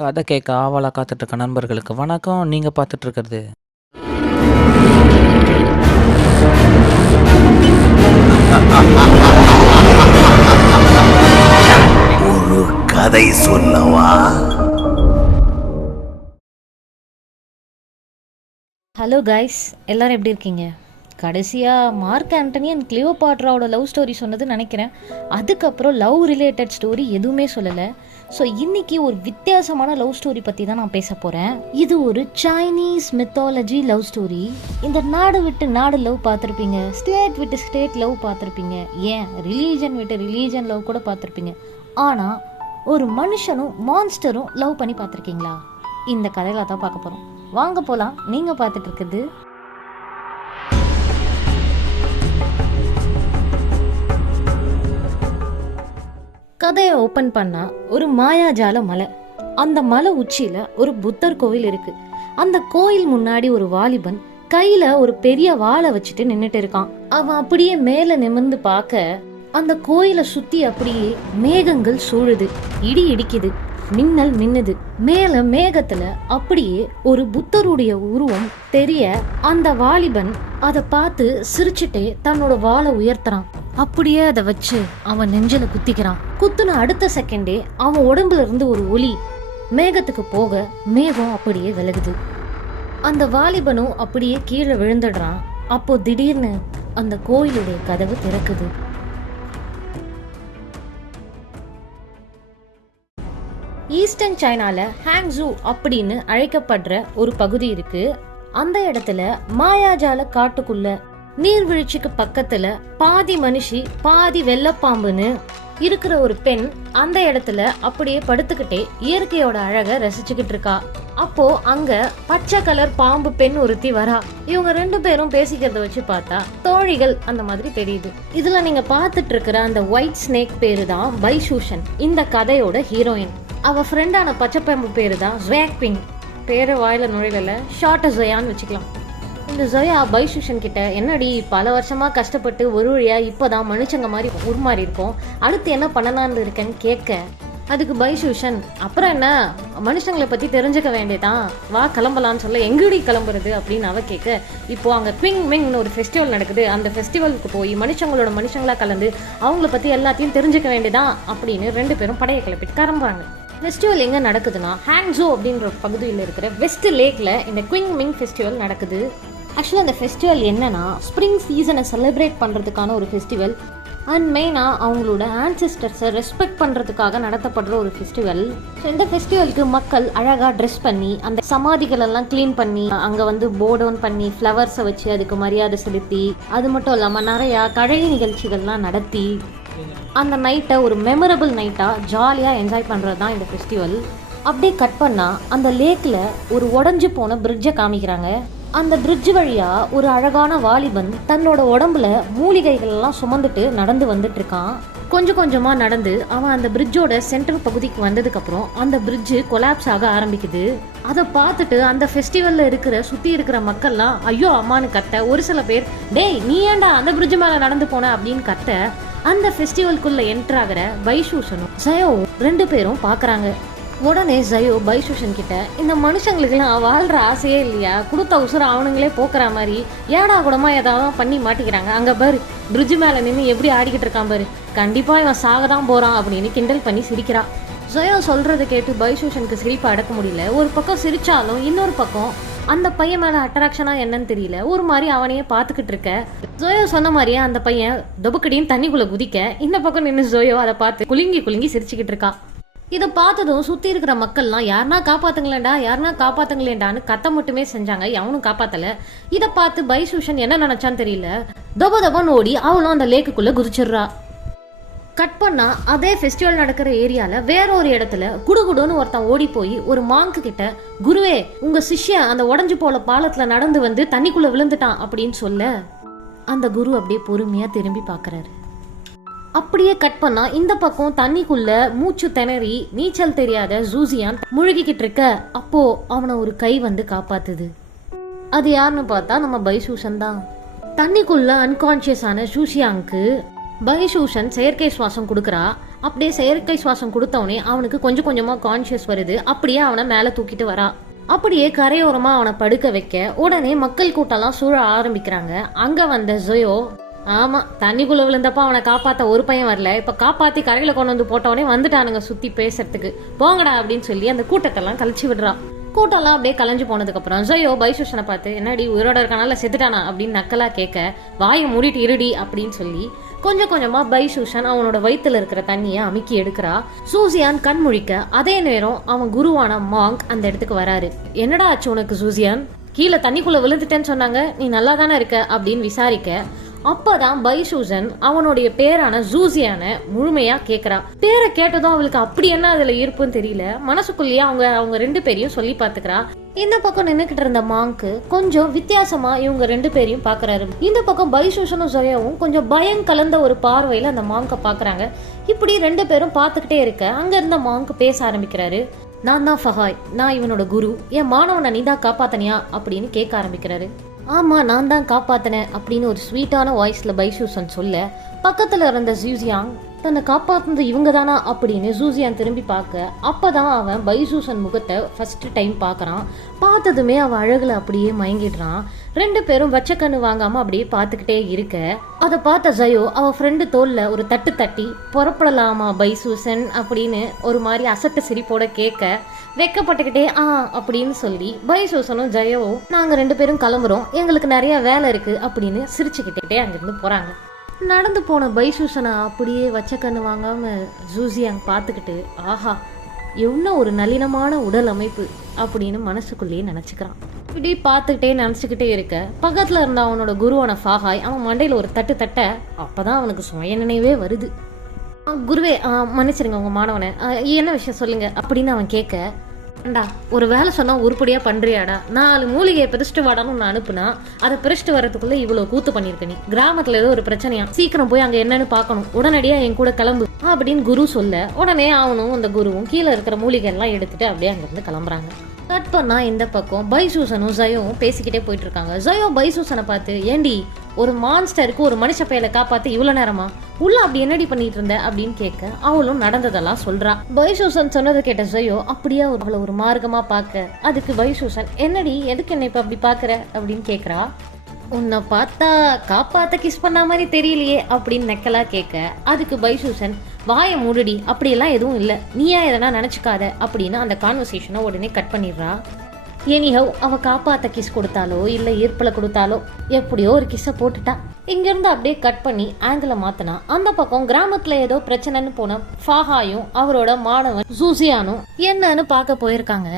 கதை கேட்க ஆவலா காத்துட்டு இருக்க நண்பர்களுக்கு வணக்கம். நீங்க பார்த்துட்டு இருக்கிறது ஒரு கதை சொல்லவா? ஹலோ கைஸ், எல்லாரும் எப்படி இருக்கீங்க? கடைசியாக மார்க் ஆண்டனி அண்ட் கிளியோபாட்ராவோட லவ் ஸ்டோரி சொன்னது நினைக்கிறேன். அதுக்கப்புறம் லவ் ரிலேட்டட் ஸ்டோரி எதுவுமே சொல்லலை. ஸோ இன்னைக்கு ஒரு வித்தியாசமான லவ் ஸ்டோரி பற்றி தான் நான் பேச போகிறேன். இது ஒரு சைனீஸ் மித்தாலஜி லவ் ஸ்டோரி. இந்த நாடு விட்டு நாடு லவ் பார்த்துருப்பீங்க, ஸ்டேட் விட்டு ஸ்டேட் லவ் பார்த்துருப்பீங்க, ஏன் ரிலீஜன் விட்டு ரிலீஜன் லவ் கூட பார்த்துருப்பீங்க. ஆனால் ஒரு மனுஷனும் மான்ஸ்டரும் லவ் பண்ணி பார்த்துருக்கீங்களா? இந்த கதையில தான் பார்க்க போகிறோம். வாங்க போகலாம். நீங்கள் பார்த்துட்டு இருக்குது கதையை ஓப்பன் பண்ணா ஒரு மாயாஜால மலை. அந்த மலை உச்சியில ஒரு புத்தர் கோவில் இருக்கு. அந்த கோயில் முன்னாடி ஒரு வாலிபன் கையில ஒரு பெரிய வாளை வச்சுட்டு நின்னுட்டு இருக்கான். அவன் அப்படியே மேல நிமிர்ந்து பார்க்க அந்த கோயிலை சுத்தி அப்படியே மேகங்கள் சூழுது, இடி இடிக்குது, மின்னல் மின்னுது. மேல மேகத்துல அப்படியே ஒரு புத்தருடைய உருவம் தெரிய அந்த வாலிபன் அதை பார்த்து சிரிச்சுட்டே தன்னோட வாளை உயர்த்துறான். அப்படியே அதை வச்சு அவன் நெஞ்சில குத்திக்கிறான். குத்துன அடுத்த செகண்டே அவன் உடம்புல இருந்து ஒரு ஒளி மேகத்துக்கு போக மேகம் அப்படியே விலகுது. அந்த வாலிபனும் அப்படியே கீழே விழுந்துடுறான். அப்போ திடீர்னு அந்த கோயிலுடைய கதவு திறக்குது. ஈஸ்டர்ன் சைனால ஹாங்ஸூ அப்படின்னு அழைக்கப்படுற ஒரு பகுதி இருக்கு. அந்த இடத்துல மாயாஜால காட்டுக்குள்ள நீர்வீழ்ச்சிக்கு பக்கத்துல பாதி மனுஷி பாதி வெள்ளப்பாம்புன்னு இருக்கிற ஒரு பெண் அந்த இடத்துல அப்படியே படுத்துக்கிட்டே இயற்கையோட அழக ரசிச்சுக்கிட்டு இருக்கா. அப்போ அங்க பச்சை கலர் பாம்பு பெண் ஒருத்தி வரா. இவங்க ரெண்டு பேரும் பேசிக்கிறத வச்சு பார்த்தா தோழிகள் அந்த மாதிரி தெரியுது. இதுல நீங்க பாத்துட்டு இருக்கிற அந்த ஒயிட் ஸ்னேக் பேரு தான் பைசூஷன், இந்த கதையோட ஹீரோயின். அவ ஃப்ரெண்டான பச்சைப்பாம்பு பேரு தான் ஜுவாக்பிங். பேரு வாயில நுழையில ஷார்ட் ஜொயான்னு வச்சுக்கலாம். இந்த ஜொயா பைசூஷன் கிட்ட, என்னடி பல வருஷமா கஷ்டப்பட்டு ஒரு வழியா இப்பதான் மனுஷங்க மாதிரி உருமாறி இருக்கோம், அடுத்து என்ன பண்ணலான்னு இருக்கேன்னு கேட்க, அதுக்கு பைசூஷன் அப்புறம் என்ன மனுஷங்களை பத்தி தெரிஞ்சுக்க வேண்டியதான், வா கிளம்பலான்னு சொல்ல, எங்கடி கிளம்புறது அப்படின்னு அவ கேட்க, இப்போ அங்க குவிங் மிங்னு ஒரு ஃபெஸ்டிவல் நடக்குது, அந்த ஃபெஸ்டிவலுக்கு போய் மனுஷங்களா கலந்து அவங்கள பத்தி எல்லாத்தையும் தெரிஞ்சுக்க வேண்டியதான் அப்படின்னு ரெண்டு பேரும் படையை கிளப்பிட்டு கிளம்புறாங்க. ஃபெஸ்டிவல் எங்கே நடக்குதுன்னா ஹாங்ஸூ அப்படின்ற பகுதியில் இருக்கிற வெஸ்ட் லேக்கில் இந்த குவிங் மிங் ஃபெஸ்டிவல் நடக்குது. ஆக்சுவலாக அந்த ஃபெஸ்டிவல் என்னன்னா ஸ்ப்ரிங் சீசனை செலிப்ரேட் பண்ணுறதுக்கான ஒரு ஃபெஸ்டிவல் அண்ட் மெயினாக அவங்களோட ஆன்செஸ்டர்ஸை ரெஸ்பெக்ட் பண்ணுறதுக்காக நடத்தப்படுற ஒரு ஃபெஸ்டிவல். ஸோ இந்த ஃபெஸ்டிவலுக்கு மக்கள் அழகாக ட்ரெஸ் பண்ணி அந்த சமாதிகள் எல்லாம் க்ளீன் பண்ணி அங்கே வந்து போர்டவுன் பண்ணி ஃப்ளவர்ஸை வச்சு அதுக்கு மரியாதை செலுத்தி, அது மட்டும் இல்லாமல் நிறையா கழகி நிகழ்ச்சிகள்லாம் நடத்தி அந்த நைட்டை ஒரு மெமரபிள் நைட்டாக ஜாலியாக என்ஜாய் பண்ணுறது தான் இந்த ஃபெஸ்டிவல். அப்படியே கட் பண்ணால் அந்த லேக்கில் ஒரு உடஞ்சி போன பிரிட்ஜை காமிக்கிறாங்க. அந்த பிரிட்ஜ் வழியாக ஒரு அழகான வாலிபன் தன்னோட உடம்புல மூலிகைகள்லாம் சுமந்துட்டு நடந்து வந்துட்டு இருக்கான். கொஞ்சம் கொஞ்சமாக நடந்து அவன் அந்த பிரிட்ஜோட சென்ட்ரல் பகுதிக்கு வந்ததுக்கப்புறம் அந்த பிரிட்ஜு கொலாப்ஸ் ஆக ஆரம்பிக்குது. அதை பார்த்துட்டு அந்த ஃபெஸ்டிவலில் சுற்றி இருக்கிற மக்கள்லாம் ஐயோ அம்மானு கத்த, ஒரு சில பேர் டேய் நீ ஏன்டா அந்த பிரிட்ஜ் மேலே நடந்து போன அப்படின்னு கத்த, அந்த ஃபெஸ்டிவலுக்குள்ள என்டர் ஆகிற பைசூஷனும் ஜயோ ரெண்டு பேரும் பார்க்குறாங்க. உடனே ஜயோ பைசூஷன் கிட்ட, இந்த மனுஷங்களுக்கெல்லாம் வாழ்கிற ஆசையே இல்லையா, கொடுத்த உசுர அவனுங்களே போக்குற மாதிரி ஏடா கூடமா ஏதாவது பண்ணி மாட்டிக்கிறாங்க, அங்கே பாரு பிரிட்ஜு மேலே நின்று எப்படி ஆடிக்கிட்டு இருக்கான் பாரு, கண்டிப்பாக இவன் சாக தான் போகிறான் அப்படின்னு கிண்டல் பண்ணி சிரிக்கிறா. ஜயோ சொல்கிறத கேட்டு பைசூஷனுக்கு சிரிப்பை அடக்க முடியல. ஒரு பக்கம் சிரிச்சாலும் இன்னொரு பக்கம் அந்த பையன் மேலே அட்ராக்ஷனா என்னன்னு தெரியல, ஒரு மாதிரி அவனையே பார்த்துக்கிட்டு இருக்க. ஜோயோ சொன்ன மாதிரியே அந்த பையன் தொபக்கடியும் தண்ணிக்குள்ளே குதிக்க, இந்த பக்கம் நின்று ஜோயோ அதை பார்த்து குலுங்கி சிரிச்சுக்கிட்டு இருக்கா. இதை பார்த்ததும் சுற்றி இருக்கிற மக்கள்லாம் யாருனா காப்பாத்துங்களேண்டான்னு கத்த மட்டுமே செஞ்சாங்க, எவனும் காப்பாத்தல. இதை பார்த்து பைசூஷன் என்ன நினைச்சான்னு தெரியல, தொபன்னு ஓடி அவளும் அந்த லேக்குக்குள்ளே குதிச்சிடுறா. கட் பண்ணா அதே ஃபெஸ்டிவல் நடக்கிற ஏரியால வேற ஒரு இடத்துல குடுகுடுன்னு ஒருத்தன் ஓடி போய் ஒரு மாங்கு கிட்ட, குருவே உங்க சிஷ்யன் அந்த உடஞ்சு போல பாலத்துல நடந்து வந்து தண்ணிக்குள்ள விழுந்துட்டான் அப்படின்னு சொல்ல, அந்த குரு அப்படியே பொறுமையா திரும்பி பாக்குறாரு. அப்படியே கட் பண்ணா இந்த பக்கம் தண்ணிக்குள்ள மூச்சு திணறி நீச்சல் தெரியாத ஜூசியான் முழுகிக்கிட்டு இருக்க. அப்போ அவனை ஒரு கை வந்து காப்பாத்துது. அது யாருன்னு பார்த்தா நம்ம பைசூஷன் தான். தண்ணிக்குள்ள அன்கான்சியஸ் ஆன ஜூசியாங்க்கு பைசூஷன் செயற்கை சுவாசம் கொடுக்குறா. அப்படியே செயற்கை சுவாசம் கொடுத்தவனே அவனுக்கு கொஞ்சம் கொஞ்சமா கான்சியஸ் வருது. அப்படியே அவனை மேல தூக்கிட்டு வரா. அப்படியே கரையோரமா அவனை படுக்க வைக்க உடனே மக்கள் கூட்டம்லாம் சூழ ஆரம்பிக்கிறாங்க. அங்க வந்த ஜோயோ, ஆமா தண்ணிக்குள்ள விழுந்தப்ப அவனை காப்பாத்த ஒரு பையன் வரல, இப்ப காப்பாத்தி கரையில கொண்டு வந்து போட்டவனே வந்துட்டானுங்க சுத்தி பேசுறதுக்கு, போங்கடா அப்படின்னு சொல்லி அந்த கூட்டத்தெல்லாம் கழிச்சு விடுறா. கூட்டம்லாம் அப்படியே கலைஞ்சு போனதுக்கு அப்புறம் ஜோயோ பைசூசனை பார்த்து, என்னடி உயிரோட இருக்கனால செத்துட்டானா அப்படின்னு நக்கலா கேட்க, வாயை மூடிட்டு இருடி அப்படின்னு சொல்லி கொஞ்சம் கொஞ்சமா பைசூசன் அவனோட வயித்துல இருக்கிற தண்ணியை அமுக்கி எடுக்கிறா. சூசியான் கண் முழிக்க அதே நேரம் அவன் குருவான மாங்க் அந்த இடத்துக்கு வராரு. என்னடா ஆச்சு உனக்கு சூசியான், கீழே தண்ணிக்குள்ள விழுந்துட்டேன்னு சொன்னாங்க, நீ நல்லா தானே இருக்க அப்படின்னு விசாரிக்க, அப்பதான் பைசூசன் அவனுடைய பேரான ஜூசியான முழுமையா கேக்குறா. பேரை கேட்டதும் அவளுக்கு அப்படி என்ன அதுல ஈர்ப்புன்னு தெரியல. மனசுக்குள்ளேயே அவங்க ரெண்டு பேரையும் சொல்லி பாத்துக்கிறா. இந்த பக்கம் நின்னுக்கிட்டு இருந்த மாங்க்கு கொஞ்சம் வித்தியாசமா இவங்க ரெண்டு பேரையும் பாக்குறாரு. இந்த பக்கம் பைசூசனும் ஜோயாவும் கொஞ்சம் பயம் கலந்த ஒரு பார்வையில அந்த மாங்க பாக்குறாங்க. இப்படி ரெண்டு பேரும் பாத்துக்கிட்டே இருக்க அங்க இருந்த மாங்க் பேச ஆரம்பிக்கிறாரு. நான் தான் ஃபஹாய், நான் இவனோட குரு, என் மாணவனை நீ தான் காப்பாத்தனியா அப்படின்னு கேட்க ஆரம்பிக்கிறாரு. ஆமா நான் தான் காப்பாத்தினேன் அப்படின்னு ஒரு ஸ்வீட்டான வாய்ஸ்ல பைசூசன் சொல்ல, பக்கத்துல இருந்த ஜூசியாங் தன்னை காப்பாத்துனது இவங்க தானா அப்படின்னு ஜூசியான் திரும்பி பார்க்க, அப்பதான் அவன் பைசூசன் முகத்தை ஃபர்ஸ்ட் டைம் பார்க்கறான். பார்த்ததுமே அவன் அழகுல அப்படியே மயங்கிடுறான். ரெண்டு பேரும் வச்ச கண்ணு வாங்காம அப்படியே பார்த்துக்கிட்டே இருக்க, அதை பார்த்த ஜயோ அவ ஃப்ரெண்டு தோல்ல ஒரு தட்டு தட்டி, புறப்படலாமா பைசூசன் அப்படின்னு ஒரு மாதிரி அசட்டு சிரிப்போட கேட்க, வெக்கப்பட்டுக்கிட்டே அப்படின்னு சொல்லி பைசூசனும் ஜயோவும் நாங்க ரெண்டு பேரும் கிளம்புறோம், எங்களுக்கு நிறைய வேலை இருக்கு அப்படின்னு சிரிச்சுக்கிட்டே அங்கிருந்து போறாங்க. நடந்து போன பைசூசனை அப்படியே வச்ச கண்ணு வாங்காம ஜூசியாங் பார்த்துக்கிட்டு, ஆஹா என்ன ஒரு நளினமான உடல் அமைப்பு அப்படின்னு மனசுக்குள்ளேயே நினைச்சுக்கிறான். இப்படி பார்த்துக்கிட்டே நினைச்சுக்கிட்டே இருக்க பக்கத்துல இருந்த அவனோட குருவான ஃபாஹாய் அவன் மண்டையில ஒரு தட்டு தட்ட, அப்பதான் அவனுக்கு சுய நினைவே வருது. குருவே மன்னிச்சிருங்க உங்க மாணவனை, என்ன விஷயம் சொல்லுங்க அப்படின்னு அவன் கேட்க, ஏண்டா ஒரு வேலை சொன்னா உருப்படியா பண்றியாடா, 4 மூலிகையை பிரிச்சுட்டு வாடான்னு நான் அனுப்புனா அதை பிரிச்சுட்டு வரதுக்குள்ள இவ்வளவு கூத்து பண்ணிருக்க, நீ கிராமத்துல ஏதோ ஒரு பிரச்சனையா, சீக்கிரம் போய் அங்க என்னன்னு பாக்கணும், உடனடியா என் கூட கிளம்பு அப்படின்னு குரு சொல்ல, உடனே அவனும் அந்த குருவும் கீழே இருக்கிற மூலிகை எல்லாம் எடுத்துட்டு அப்படியே அங்க இருந்து கிளம்புறாங்க. கட் பண்ணா இந்த பக்கம் பைசூசனும் ஜயோவும் பேசிக்கிட்டே போயிட்டு இருக்காங்க. ஜயோ பைசூசனை பார்த்து, ஏண்டி ஒரு மான்ஸ்டருக்கு ஒரு மனுஷ பையலை காப்பாத்து இவ்வளவு நேரமா, உள்ள அப்படி என்னடி பண்ணிட்டு இருந்த அப்படின்னு கேட்க, அவளும் நடந்ததெல்லாம் சொல்றா. பைசூசன் சொன்னதை கேட்ட ஜயோ அப்படியே அவளை ஒரு மார்க்கமா பார்க்க, அதுக்கு பைசூசன், என்னடி எதுக்கு என்ன இப்ப அப்படி பாக்குற அப்படின்னு கேக்குறா. உன்னை பார்த்தா காப்பாத்த கிஸ் பண்ண மாதிரி தெரியலையே அப்படின்னு நெக்கலா கேட்க, அதுக்கு பைசூசன், வாயை மூடுடி, அப்படியெல்லாம் எதுவும் இல்லை, நீயா எதனா நினைச்சுக்காத அப்படின்னு அந்த கான்வர்சேஷனை உடனே கட் பண்ணிடுறா. எனிஹவ் அவ காப்பாத்த கிஸ் கொடுத்தாலோ இல்ல ஈர்ப்பல கொடுத்தாலோ எப்படியோ ஒரு கிஸ்ஸை போட்டுட்டா. இங்க இருந்து அப்படியே கட் பண்ணி ஆங்கில மாத்தினா அந்த பக்கம் கிராமத்துல ஏதோ பிரச்சனைன்னு போன ஃபாஹாயும் அவரோட மாணவன் ஜூசியானும் என்னன்னு பார்க்க போயிருக்காங்க.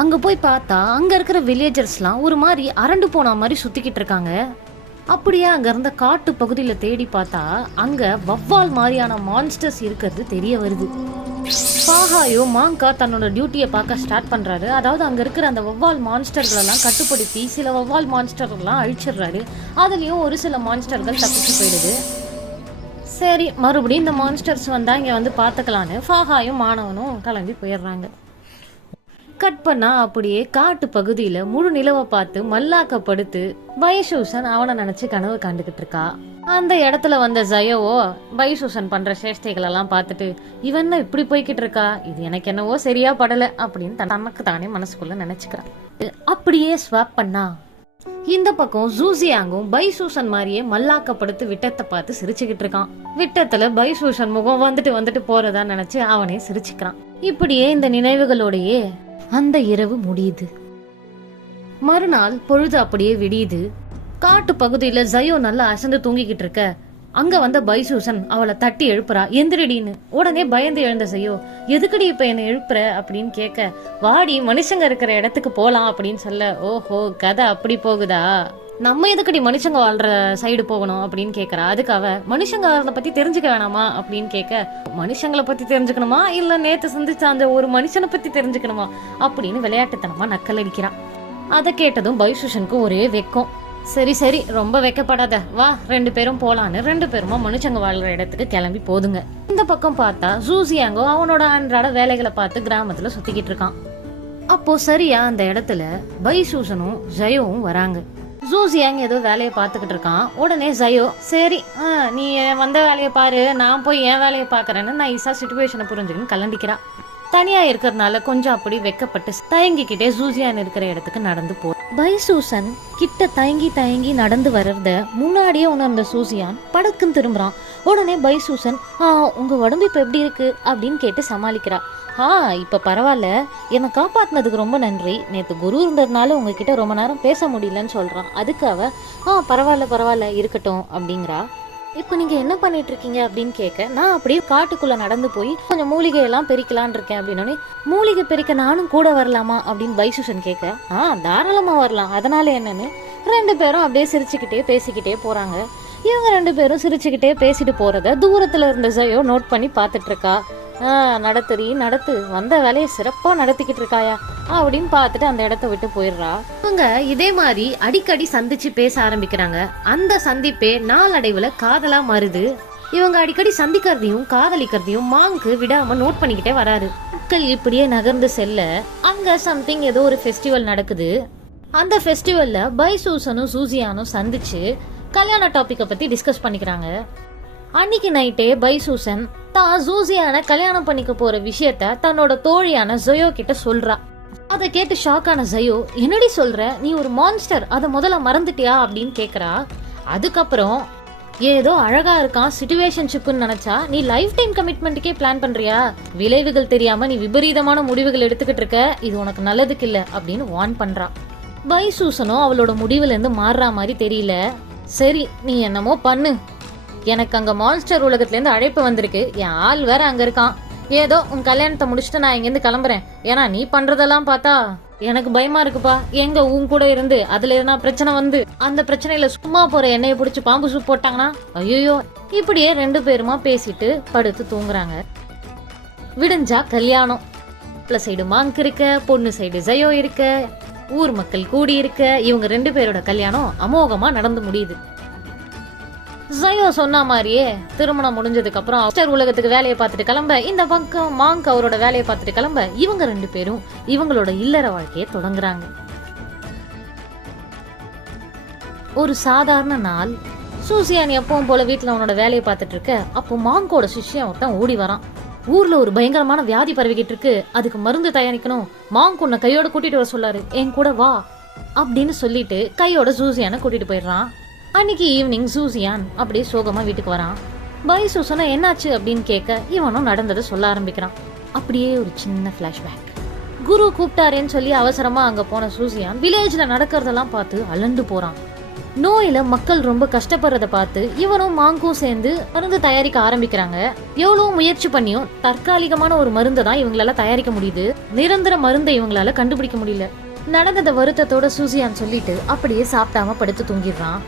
அங்க போய் பார்த்தா அங்க இருக்கிற வில்லேஜர்ஸ்லாம் ஒரு மாதிரி அரண்டு போன மாதிரி சுத்திக்கிட்டு இருக்காங்க. அப்படியே அங்க இருந்த காட்டு பகுதியில தேடி பார்த்தா அங்க வவ்வால் மாதிரியான மான்ஸ்டர்ஸ் இருக்கிறது தெரிய வருது. ஃபாஹாயோ மாங்கா தன்னோட டியூட்டியை பார்க்க ஸ்டார்ட் பண்றாரு. அதாவது அங்க இருக்கிற அந்த வவ்வால் மான்ஸ்டர்களெல்லாம் கட்டுப்படுத்தி சில வவ்வால் மான்ஸ்டர்கள்லாம் அழிச்சிடுறாரு. அதுலயும் ஒரு சில மான்ஸ்டர்கள் தப்பிச்சு போயிடுது. சரி மறுபடியும் இந்த மான்ஸ்டர்ஸ் வந்தா இங்க வந்து பார்த்துக்கலான்னு ஃபாஹாயும் மாணவனும் கிளம்பி போயிடுறாங்க. கட் பண்ணா அப்படியே காட்டு பகுதியில முழு நிலவை பார்த்து மல்லாக்கப்படுத்து பைசூசன் அவனை நினைச்சு கனவு காண்டுகிட்டு இருக்கா. அந்த இடத்துல வந்த ஜயோவோ பைசூசன் பண்ற சேஷ்டைகள் எல்லாம் பார்த்துட்டு, இவன் இப்படி போய்கிட்டு இருக்கா, இது எனக்கு என்னவோ சரியா படல அப்படின்னு தனக்கு தானே மனசுக்குள்ள நினைச்சுக்கிறான். அப்படியே ஸ்வாப் பண்ணா இந்த பக்கம் ஜூசியாங்கும் பைசூசன் மாதிரியே மல்லாக்கப்படுத்து விட்டத்தை பார்த்து சிரிச்சுக்கிட்டு இருக்கான். விட்டத்துல பைசூசன் முகம் வந்துட்டு போறதா நினைச்சு அவனே சிரிச்சுக்கிறான். இப்படியே இந்த நினைவுகளோடையே அந்த இரவு முடியுது. மறுநாள் பொழுது அப்படியே விடியுது. காட்டு பகுதியில ஜயோ நல்லா அசந்து தூங்கிக்கிட்டு இருக்க அங்க வந்த பைசூசன் அவளை தட்டி எழுப்புறா, எந்திரடின்னு. உடனே பயந்து எழுந்த ஜயோ, எதுக்கடி இப்ப என்ன எழுப்புற அப்படின்னு கேட்க, வாடி மனுஷங்க இருக்கிற இடத்துக்கு போலாம் அப்படின்னு சொல்ல, ஓஹோ கதை அப்படி போகுதா, நம்ம எதுக்கடி மனுஷங்க வாழ்ற சைடு போகணும் அப்படின்னு கேக்குறா. அதுக்கு அவ, மனுஷங்க அதை பத்தி தெரிஞ்சுக்க வேணாமா அப்படின்னு கேட்க, மனுஷங்களை பத்தி தெரிஞ்சுக்கணுமா இல்ல நேத்து சந்திச்ச அந்த ஒரு மனுஷனை பத்தி தெரிஞ்சுக்கணுமா அப்படின்னு விளையாட்டுத்தனமா நக்கல் அடிக்கிறான். அதை கேட்டதும் பைசூசனுக்கு ஒரே வெக்கம். சரி ரொம்ப வெக்கப்படாத, வா 2 பேரும் போலான்னு 2 பேருமா மனுஷங்க வாழ்ற இடத்துக்கு கிளம்பி போதுங்க. இந்த பக்கம் பார்த்தா ஜூசியாங்கோ அவனோட அன்றாட வேலைகளை பார்த்து கிராமத்துல சுத்திக்கிட்டு இருக்கான். அப்போ சரியா அந்த இடத்துல பைசூசனும் ஜயோவும் வராங்க. ஜூசியாங் ஏதோ வேலையை பார்த்துக்கிட்டு இருக்கான். உடனே ஜயோ, சரி நீ வந்த வேலையை பாரு, நான் போய் என் வேலையை பாக்குறேன்னு நைஸா சிச்சுவேஷனை புரிஞ்சுக்கின்னு கலண்டிக்கிறா. தனியா இருக்கிறதுனால கொஞ்சம் அப்படி வெக்கப்பட்டு தயங்கிக்கிட்டே ஜூசியான் இருக்கிற இடத்துக்கு நடந்து போ. பைசூசன் கிட்ட தயங்கி நடந்து வர்றத முன்னாடியே உணர்ந்த சூசியான் படக்குன்னு திரும்புறான். உடனே பைசூசன், உங்க உடம்பு இப்ப எப்படி இருக்கு அப்படின்னு கேட்டு சமாளிக்கிறா. இப்ப பரவாயில்ல, என்னை காப்பாத்தினதுக்கு ரொம்ப நன்றி. நேத்து குரு இருந்ததுனால உங்ககிட்ட ரொம்ப நேரம் பேச முடியலன்னு சொல்றான். அதுக்கு அவ பரவாயில்ல இருக்கட்டும் அப்படிங்கிறா. இப்போ நீங்க என்ன பண்ணிட்டு இருக்கீங்க அப்படின்னு கேட்க, நான் அப்படியே காட்டுக்குள்ள நடந்து போய் கொஞ்சம் மூலிகை எல்லாம் பெரிக்கலான் இருக்கேன் அப்படின்னோடனே, மூலிகை பெரிக்க நானும் கூட வரலாமா அப்படின்னு பைசூசன் கேட்க, தாராளமா வரலாம், அதனால என்னன்னு 2 பேரும் அப்படியே சிரிச்சுக்கிட்டே பேசிக்கிட்டே போறாங்க. இவங்க 2 பேரும் சிரிச்சுக்கிட்டே பேசிட்டு போறத தூரத்துல இருந்த ஜயோ நோட் பண்ணி பாத்துட்டு இருக்கா. நடத்து, வந்த வேலையை சிறப்பா நடத்திக்கிட்டு இருக்காயா அப்படின்னு பார்த்துட்டு அந்த இடத்த விட்டு போயிடுறா. இவங்க இதே மாதிரி அடிக்கடி சந்திச்சு பேச ஆரம்பிக்கிறாங்க. அந்த சந்திப்பே நாளடைவுல காதலா மாறுது. இவங்க அடிக்கடி சந்திக்கிறதையும் காதலிக்கிறதையும் மாங்கு விடாம நோட் பண்ணிக்கிட்டே வராரு. மக்கள் இப்படியே நகர்ந்து செல்ல அங்க சம்திங் ஏதோ ஒரு ஃபெஸ்டிவல் நடக்குது. அந்த ஃபெஸ்டிவல்ல பைசூசனும் சூசியானும் சந்திச்சு கல்யாண டாபிக்கை பத்தி டிஸ்கஸ் பண்ணிக்கிறாங்க. அன்னைக்கு நைட்டே பைசூசன் தான் ஜூசியான கல்யாணம் பண்ணிக்க போற விஷயத்த தன்னோட தோழியான ஜயோ கிட்ட சொல்றா. அதை கேட்டு ஷாக்கான ஜயோ, என்னடி சொல்ற, நீ ஒரு மான்ஸ்டர், அதை முதல்ல மறந்துட்டியா அப்படின்னு கேக்குறா. அதுக்கப்புறம் ஏதோ அழகா இருக்கான் சிச்சுவேஷன்ஷிப்னு நினைச்சா நீ லைஃப் டைம் கமிட்மெண்ட்டுக்கே பிளான் பண்றியா, விளைவுகள் தெரியாம நீ விபரீதமான முடிவுகள் எடுத்துக்கிட்டு இருக்க, இது உனக்கு நல்லதுக்கு இல்ல அப்படின்னு வார்ன் பண்றா. பைசூசனும் அவளோட முடிவுல இருந்து மாறுற மாதிரி தெரியல. சரி நீ என்னமோ பண்ணு, எனக்கு அங்க மான்ஸ்டர் உலகத்துல இருந்து அழைப்பு வந்திருக்கு, என் ஆள் வேற அங்க இருக்கான், ஏதோ உன் கல்யாணத்தை முடிச்சுட்டு நான் இங்கிருந்து கிளம்புறேன், ஏன்னா நீ பண்றதெல்லாம் பார்த்தா எனக்கு பயமா இருக்குப்பா, எங்க உன் கூட இருந்து அதுல எதனா பிரச்சனை வந்து அந்த பிரச்சனையில சும்மா போற எண்ணெயை பிடிச்சி பாம்பு சூப் போட்டாங்கன்னா ஐயோ. இப்படியே 2 பேருமா பேசிட்டு படுத்து தூங்குறாங்க. விடிஞ்சா கல்யாணம். சைடு மாங்க் இருக்க, பொண்ணு சைடு ஜயோ இருக்க, ஊர் மக்கள் கூடி இருக்க, இவங்க 2 பேரோட கல்யாணம் அமோகமா நடந்து முடியுது. ஜயோ சொன்ன மாதிரியே திருமணம் முடிஞ்சதுக்கு அப்புறம் மாஸ்டர் உலகத்துக்கு வேலையை பார்த்துட்டு கிளம்ப, இந்த பக்கம் மாங்க் அவரோட வேலையை பார்த்துட்டு கிளம்ப, இவங்க 2 பேரும் இவங்களோட இல்லற வாழ்க்கையை தொடங்குறாங்க. ஒரு சாதாரண நாள். சூசியான் எப்பவும் போல வீட்டுல அவனோட வேலையை பார்த்துட்டு இருக்க, அப்போ மாங்கோட சிஷ்யன் ஒருத்தன் ஓடி வரான். ஊர்ல ஒரு பயங்கரமான வியாதி பரவிக்கிட்டு இருக்கு, அதுக்கு மருந்து தயாரிக்கணும், மாங்க் உன்னை கையோட கூட்டிட்டு வர சொல்லாரு, என் கூட வா அப்படின்னு சொல்லிட்டு கையோட சூசியான கூட்டிட்டு போயிடுறான். அன்னைக்கு ஈவினிங் சூசியான் அப்படியே சோகமா வீட்டுக்கு வரான். பைசூசனை என்னாச்சு அப்படின்னு கேட்க இவனும் நடந்ததை சொல்ல ஆரம்பிக்கிறான். அப்படியே ஒரு சின்ன பிளாஷ்பேக். குரு கூப்பிட்டாரேன்னு சொல்லி அவசரமா அங்க போன சூசியான் வில்லேஜ்ல நடக்கிறதெல்லாம் பார்த்து அலண்டு போறான். நோயில மக்கள் ரொம்ப கஷ்டப்படுறத பார்த்து இவனும் மாங்கும் சேர்ந்து மருந்து தயாரிக்க ஆரம்பிக்கிறாங்க. எவ்வளவு முயற்சி பண்ணியும் தற்காலிகமான ஒரு மருந்தை தான் இவங்களால தயாரிக்க முடியுது, நிரந்தர மருந்தை இவங்களால கண்டுபிடிக்க முடியல. நடந்தத வருத்தத்தோட சூசியான் சொல்லிட்டு அப்படியே சாப்பிடாம படுத்து தூங்கிடுறான்.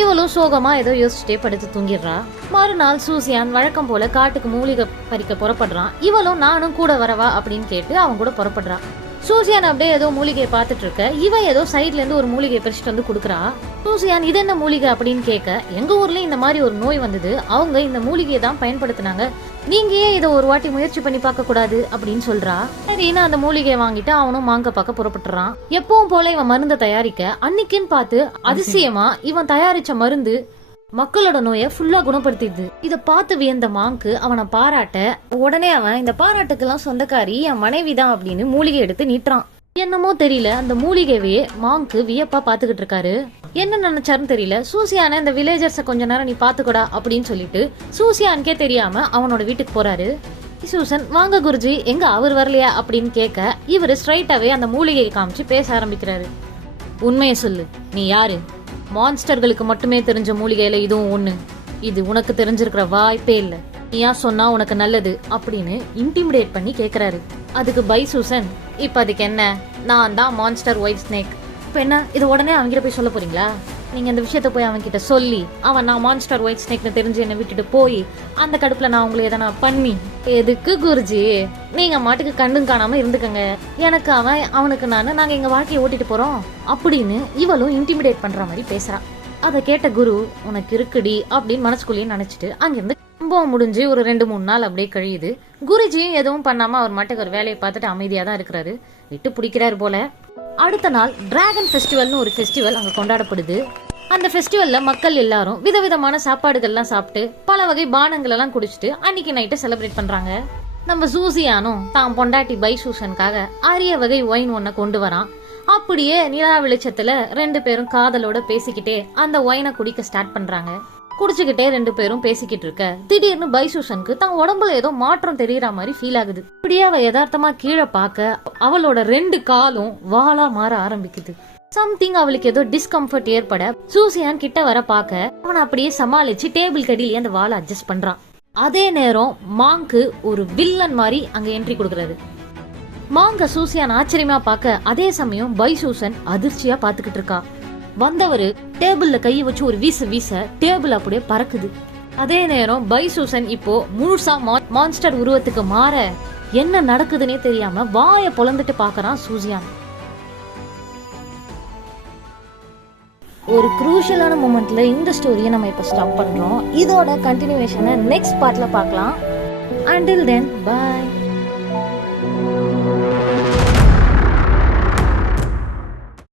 இவளும் சோகமா ஏதோ யோசிச்சுட்டே படுத்து தூங்கிடுறா. மறுநாள் சூசியான் வழக்கம் போல காட்டுக்கு மூலிகை பறிக்க புறப்படுறான். இவளும் நானும் கூட வரவா அப்படின்னு கேட்டு அவன் கூட புறப்படுறா. சூசியான் அப்படியே ஏதோ மூலிகையை பார்த்துட்டு இருக்க, இவ ஏதோ சைட்ல இருந்து ஒரு மூலிகையை பறிச்சுட்டு வந்து கொடுக்குறா. சூசியான் இது என்ன மூலிகை அப்படின்னு கேட்க, எங்க ஊர்லயும் இந்த மாதிரி ஒரு நோய் வந்தது, அவங்க இந்த மூலிகையை தான் பயன்படுத்தினாங்க, நீங்க ஏன் இதை ஒரு வாட்டி முயற்சி பண்ணி பார்க்க கூடாது அப்படின்னு சொல்றா. சரின்னு அந்த மூலிகையை வாங்கிட்டு அவனும் மாங்க பார்க்க புறப்பட்டுறான். எப்பவும் போல இவன் மருந்தை தயாரிக்க, அன்னைக்குன்னு பார்த்து அதிசயமா இவன் தயாரிச்ச மருந்து மக்களோட நோயை ஃபுல்லா குணப்படுத்திடுது. இத பார்த்து வியந்த மாங்கு அவனை பாராட்ட, உடனே அவன் இந்த பாராட்டுக்கெல்லாம் சொந்தக்காரி என் மனைவிதான் அப்படின்னு மூலிகை எடுத்து நீட்டுறான். என்னமோ தெரியல, அந்த மூலிகையே மாங்கு வியப்பா பாத்துக்கிட்டு இருக்காரு. என்ன நினைச்சாருன்னு தெரியல, சூசியான இந்த வில்லேஜர்ஸ கொஞ்ச நேரம் நீ பாத்துக்கூடா அப்படின்னு சொல்லிட்டு சூசியானுக்கே தெரியாம அவனோட வீட்டுக்கு போறாரு. சூசன், வாங்க குருஜி, எங்க அவர் வரலையா அப்படின்னு கேட்க, இவரு ஸ்ட்ரைட்டாவே அந்த மூலிகையை காமிச்சு பேச ஆரம்பிக்கிறாரு. உண்மையை சொல்லு, நீ யாரு? மான்ஸ்டர்களுக்கு மட்டுமே தெரிஞ்ச மூலிகையில இதுவும் ஒண்ணு, இது உனக்கு தெரிஞ்சிருக்கிற வாய்ப்பே இல்ல, நீயா சொன்னா உனக்கு நல்லது அப்படின்னு இன்டிமிடேட் பண்ணி கேக்குறாரு. அதுக்கு பைசூசன், இப்ப அதுக்கு என்ன, நான் தான் மான்ஸ்டர் ஒயிட் ஸ்னேக், இப்ப என்ன இது உடனே அவங்கிட்ட போய் சொல்ல போறீங்களா? நீங்க இந்த விஷயத்த போய் அவன் கிட்ட சொல்லி அவன் நான் மான்ஸ்டர் ஒயிட் ஸ்னேக்னு தெரிஞ்சு என்ன விட்டுட்டு போய் அந்த கடுப்புல நான் உங்களை எதனா பண்ணி, எதுக்கு குருஜி, நீங்க மாட்டுக்கு கண்டும் காணாம இருந்துக்கங்க, எனக்கு அவனுக்கு நாங்க எங்க வாழ்க்கையை ஓட்டிட்டு போறோம் அப்படின்னு இவளும் இன்டிமிடேட் பண்ற மாதிரி பேசுறான். அதை கேட்ட குரு, உனக்கு இருக்குடி அப்படின்னு மனசுக்குள்ளேயே நினைச்சிட்டு அங்கிருந்து சம்பவம் முடிஞ்சு ஒரு 2-3 நாள் அப்படியே கழியுது. குருஜியும் எதுவும் பண்ணாம அவர் மாட்டுக்கு ஒரு வேலையை பார்த்துட்டு அமைதியா தான் இருக்கிறாரு. விட்டு பிடிக்கிறாரு போல. அடுத்த நாள் டிராகன் ஃபெஸ்டிவல்னு ஒரு ஃபெஸ்டிவல் அங்க கொண்டாடப்படுது. அந்த ஃபெஸ்டிவல்ல மக்கள் எல்லாரும் விதவிதமான சாப்பாடுகள்லாம் சாப்பிட்டு பல வகை பானங்கள் எல்லாம் குடிச்சிட்டு அன்னைக்கு நைட்டை செலிப்ரேட் பண்றாங்க. நம்ம சூசியானும் தான் பொண்டாட்டி பைசூசனுக்காக அரிய வகை ஒயின் ஒன்ன கொண்டு வரான். அப்படியே நிலா வெளிச்சத்துல 2 பேரும் காதலோட பேசிக்கிட்டே அந்த ஒயினை குடிக்க ஸ்டார்ட் பண்றாங்க. குடிச்சுக்கிட்டே 2 பேரும் பேசிக்கிட்டு இருக்க திடீர்னு பைசூசனுக்கு தான் உடம்புல ஏதோ மாற்றம் தெரியற மாதிரி ஃபீல் ஆகுது. அப்படியே அவ யதார்த்தமா கீழே பார்க்க அவளோட 2 காலும் வாளா மாற ஆரம்பிக்குது. சம்திங் அவளுக்கு ஏதோ டிஸ்கம்ஃபர்ட் ஏற்பட சூசியான் கிட்ட வர பார்க்க அவன் அப்படியே சமாளிச்சு டேபிள் கடியிலே அந்த வாளை அட்ஜஸ்ட் பண்றான். அதே நேரம் மாங்க்கு ஒரு வில்லன் மாதிரி அங்க என்ட்ரி கொடுக்கறாரு. மாங்க சூசியான் ஆச்சரியமா பார்க்க அதே சமயம் பைசூசன் அதிர்ச்சியா பாத்துக்கிட்டு இருக்கா. வந்தவரு டேபிள்ல கையை வச்சு ஒரு வீச டேபிள் அப்படியே பறக்குது. அதே நேரம் பைசூசன் இப்போ முழுசா மான்ஸ்டர் உருவத்துக்கு மாற என்ன நடக்குதுன்னே தெரியாம வாயை பொளந்துட்டு பாக்குறான் சூசியான். ஒரு குரூஷியலான மொமெண்ட்ல இந்த ஸ்டோரியை நம்ம இப்ப ஸ்டாப் பண்றோம். இதோட கண்டினியூவேஷனை நெக்ஸ்ட் பார்ட்ல பார்க்கலாம். Until then, bye.